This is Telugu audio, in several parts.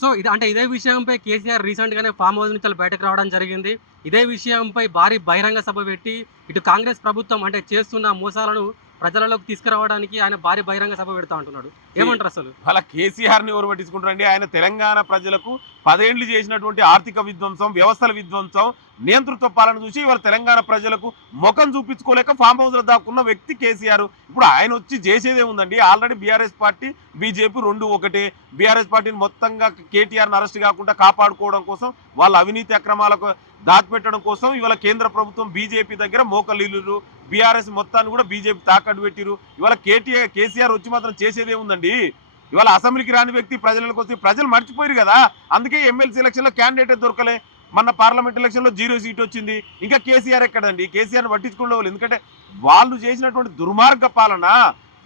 సో ఇది అంటే ఇదే విషయంపై కేసీఆర్ రీసెంట్గానే ఫామ్ హౌస్ నుంచి బయటకు రావడం జరిగింది. ఇదే విషయంపై భారీ బహిరంగ సభ పెట్టి ఇటు కాంగ్రెస్ ప్రభుత్వం అంటే చేస్తున్న మోసాలను ప్రజలలోకి తీసుకురావడానికి ఆయన భారీ బహిరంగ సభ పెడతా అంటున్నాడు ఏమంటారు అసలు? అలా కేసీఆర్ని ఎవరు పట్టించుకుంటారండి? ఆయన తెలంగాణ ప్రజలకు పదేండ్లు చేసినటువంటి ఆర్థిక విధ్వంసం వ్యవస్థల విధ్వంసం నియంతృత్వ పాలన చూసి ఇవాళ తెలంగాణ ప్రజలకు ముఖం చూపించుకోలేక ఫామ్ హౌస్లో దాక్కున్న వ్యక్తి కేసీఆర్. ఇప్పుడు ఆయన వచ్చి చేసేదే ఉందండి. ఆల్రెడీ బీఆర్ఎస్ పార్టీ బీజేపీ రెండు ఒకటే. బీఆర్ఎస్ పార్టీని మొత్తంగా కేటీఆర్ని అరెస్ట్ కాకుండా కాపాడుకోవడం కోసం వాళ్ళ అవినీతి అక్రమాలకు దాచిపెట్టడం కోసం ఇవాళ కేంద్ర ప్రభుత్వం బీజేపీ దగ్గర మోకలీలు బీఆర్ఎస్ మొత్తాన్ని కూడా బీజేపీ తాకట్టు పెట్టిరు. ఇవాళ కేటీఆర్ కేసీఆర్ వచ్చి మాత్రం చేసేదే ఉందండి. ఇవాళ అసెంబ్లీకి రాని వ్యక్తి ప్రజలకు వచ్చి ప్రజలు మర్చిపోయారు కదా. అందుకే ఎమ్మెల్సీ ఎలక్షన్లో క్యాండిడేట్ దొరకలే. మన పార్లమెంట్ ఎలక్షన్లో జీరో సీట్ వచ్చింది. ఇంకా కేసీఆర్ ఎక్కడండి? కేసీఆర్ని పట్టించుకునే వాళ్ళు ఎందుకంటే వాళ్ళు చేసినటువంటి దుర్మార్గ పాలన.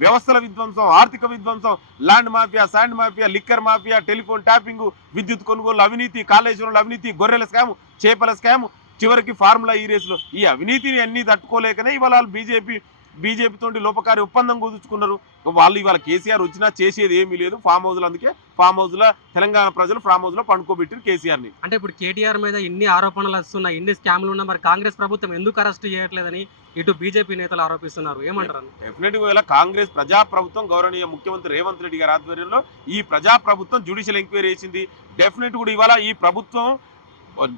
వ్యవస్థల విధ్వంసం ఆర్థిక విధ్వంసం land mafia sand mafia liquor mafia telephone tapping విద్యుత్ కొనుగోలు అవినీతి కాళేశ్వరంలో అవినీతి గొర్రెల స్కామ్ చేపల స్కామ్ చివరికి ఫార్ములా ఈ రేసులో. ఈ అవినీతిని అన్ని తట్టుకోలేకనే ఇవాళ బీజేపీ బీజేపీ తోటి లోపకారి ఒప్పందం కుదుర్చుకున్నారు. వాళ్ళు ఇవాళ కేసీఆర్ వచ్చినా చేసేది ఏమీ లేదు. ఫామ్ హౌస్లో అందుకే ఫామ్ హౌస్లో తెలంగాణ ప్రజలు ఫామ్ హౌస్లో పండుకోబెట్టారు కేసీఆర్ని. అంటే ఇప్పుడు కేటీఆర్ మీద ఇన్ని ఆరోపణలు వస్తున్నాయి ఇన్ని స్కామ్లు ఉన్నా మరి కాంగ్రెస్ ప్రభుత్వం ఎందుకు అరెస్ట్ చేయట్లేదని ఇటు బీజేపీ నేతలు ఆరోపిస్తున్నారు. ఏమంటారు? డెఫినెట్గా ఇలా కాంగ్రెస్ ప్రజా ప్రభుత్వం గౌరవనీయ ముఖ్యమంత్రి రేవంత్ రెడ్డి గారి ఆధ్వర్యంలో ఈ ప్రజా ప్రభుత్వం జ్యుడిషియల్ ఎంక్వైరీ చేసింది. డెఫినెట్ కూడా ఇవాళ ఈ ప్రభుత్వం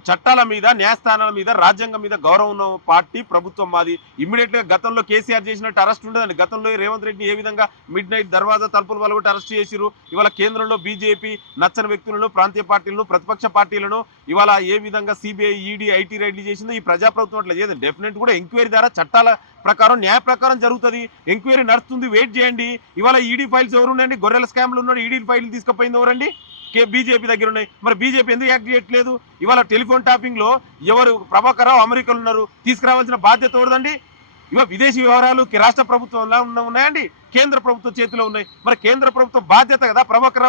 చట్టాల మీద న్యాయస్థానాల మీద రాజ్యాంగం మీద గౌరవం ఉన్న పార్టీ ప్రభుత్వం మాది. ఇమ్మీడియట్గా గతంలో కేసీఆర్ చేసినట్టు అరెస్ట్ ఉండదండి. గతంలో రేవంత్ రెడ్డిని ఏ విధంగా మిడ్ నైట్ దర్వాజా తలుపుల వల్ల కూడా అరెస్ట్ చేసిరు ఇవాళ కేంద్రంలో బీజేపీ నచ్చని వ్యక్తులను ప్రాంతీయ పార్టీలను ప్రతిపక్ష పార్టీలను ఇవాళ ఏ విధంగా సిబిఐ ఈడీ ఐటీ రైడ్లు చేసిందో ఈ ప్రజాప్రభుత్వం అట్లా చేయదు డెఫినెట్ కూడా ఎంక్వైరీ ద్వారా చట్టాల ప్రకారం న్యాయ ప్రకారం జరుగుతుంది. ఎంక్వైరీ నడుస్తుంది. వెయిట్ చేయండి. ఇవాళ ఈడీ ఫైల్స్ ఎవరు ఉన్నాయండి గొర్రెల స్కామ్లు ఉన్నాడు ఈడీ ఫైల్ తీసుకుపోయింది ఎవరండి? బీజేపీ దగ్గర ఉన్నాయి. మరి బీజేపీ ఎందుకు యాక్ట్ చేయట్లేదు? ఇవాళ టెలిఫోన్ టాపింగ్లో ఎవరు ప్రభాకర్ రావు అమెరికాలో ఉన్నారు? తీసుకురావాల్సిన బాధ్యత ఎవరిదండి? ఇవాళ విదేశీ వ్యవహారాలు రాష్ట్ర ప్రభుత్వంలో ఉన్నాయండి? కేంద్ర ప్రభుత్వం చేతిలో ఉన్నాయి. మరి కేంద్ర ప్రభుత్వం బాధ్యత కదా ప్రభాకర్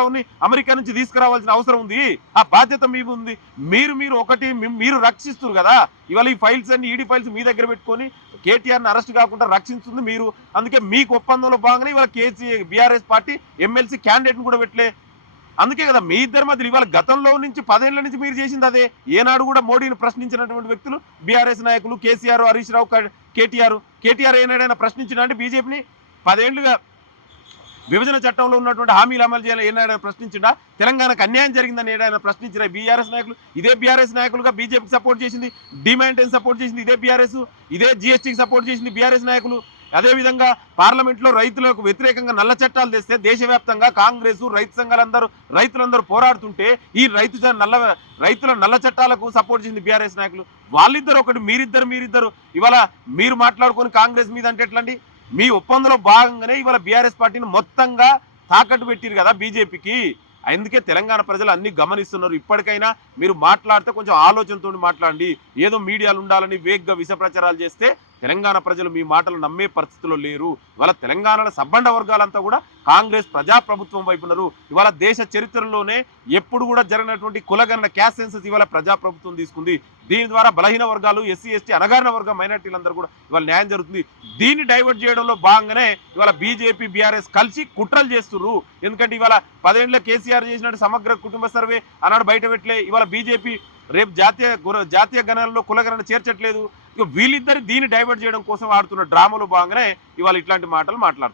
అమెరికా నుంచి తీసుకురావాల్సిన అవసరం ఉంది. ఆ బాధ్యత మీ ఉంది. మీరు మీరు ఒకటి మీరు రక్షిస్తున్నారు కదా. ఇవాళ ఈ ఫైల్స్ అన్ని ఈడీ ఫైల్స్ మీ దగ్గర పెట్టుకొని కేటీఆర్ని అరెస్ట్ కాకుండా రక్షిస్తుంది మీరు. అందుకే మీకు ఒప్పందంలో భాగంగా ఇవాళ కేసీ బీఆర్ఎస్ పార్టీ ఎమ్మెల్సీ క్యాండిడేట్ని కూడా పెట్టలే. అందుకే కదా మీ ఇద్దరి మధ్యలో ఇవాళ గతంలో నుంచి పదేళ్ళ నుంచి మీరు చేసింది అదే. ఏనాడు కూడా మోడీని ప్రశ్నించినటువంటి వ్యక్తులు బీఆర్ఎస్ నాయకులు కేసీఆర్ హరీష్ రావు కేటీఆర్ కేటీఆర్ ఏనాడైనా ప్రశ్నించిన అంటే బీజేపీని పదేళ్ళుగా విభజన చట్టంలో ఉన్నటువంటి హామీలు అమలు చేయాలని ఏనాడైనా ప్రశ్నించిండా? తెలంగాణకు అన్యాయం జరిగిందని ఏడైనా ప్రశ్నించిన బీఆర్ఎస్ నాయకులు ఇదే బీఆర్ఎస్ నాయకులుగా బీజేపీకి సపోర్ట్ చేసింది డిమాండ్ సపోర్ట్ చేసింది? ఇదే బీఆర్ఎస్ ఇదే జిఎస్టీకి సపోర్ట్ చేసింది బీఆర్ఎస్ నాయకులు. అదేవిధంగా పార్లమెంట్లో రైతులకు వ్యతిరేకంగా నల్ల చట్టాలు తెస్తే దేశవ్యాప్తంగా కాంగ్రెస్ రైతు సంఘాలందరూ రైతులందరూ పోరాడుతుంటే ఈ రైతు నల్ల రైతుల నల్ల చట్టాలకు సపోర్ట్ చేసింది బీఆర్ఎస్ నాయకులు. వాళ్ళిద్దరు ఒకటి మీరిద్దరు మీరిద్దరు. ఇవాళ మీరు మాట్లాడుకొని కాంగ్రెస్ మీద అంటే ఎట్లండి? మీ ఒప్పందంలో భాగంగానే ఇవాళ బీఆర్ఎస్ పార్టీని మొత్తంగా తాకట్టు పెట్టిరు కదా బీజేపీకి. అందుకే తెలంగాణ ప్రజలు అన్ని గమనిస్తున్నారు. ఇప్పటికైనా మీరు మాట్లాడితే కొంచెం ఆలోచనతో మాట్లాడండి. ఏదో మీడియాలు ఉండాలని వేగ్గా విష ప్రచారాలు చేస్తే తెలంగాణ ప్రజలు మీ మాటలు నమ్మే పరిస్థితిలో లేరు. ఇవాళ తెలంగాణలో సబ్బండ వర్గాలంతా కూడా కాంగ్రెస్ ప్రజాప్రభుత్వం వైపు ఉన్నారు. ఇవాళ దేశ చరిత్రలోనే ఎప్పుడు కూడా జరిగినటువంటి కులగన్న క్యాస్ట్ సెన్సెస్ ఇవాళ ప్రజాప్రభుత్వం తీసుకుంది. దీని ద్వారా బలహీన వర్గాలు ఎస్సీ ఎస్టీ అనగారిన వర్గం మైనార్టీలందరూ కూడా ఇవాళ న్యాయం జరుగుతుంది. దీన్ని డైవర్ట్ చేయడంలో భాగంగానే ఇవాళ బీజేపీ బీఆర్ఎస్ కలిసి కుట్రలు చేస్తున్నారు ఎందుకంటే ఇవాళ పదేళ్ళ కేసీఆర్ చేసినట్టు సమగ్ర కుటుంబ సర్వే అన్నాడు బయట పెట్టలే. ఇవాళ బీజేపీ రేపు జాతీయ గుర- జాతీయ గణనలో కులగణన చేర్చట్లేదు. ఇక వీళ్ళిద్దరు దీన్ని డైవర్ట్ చేయడం కోసం ఆడుతున్న డ్రామాలో భాగంగానే ఇవాళ ఇట్లాంటి మాటలు మాట్లాడుతున్నారు.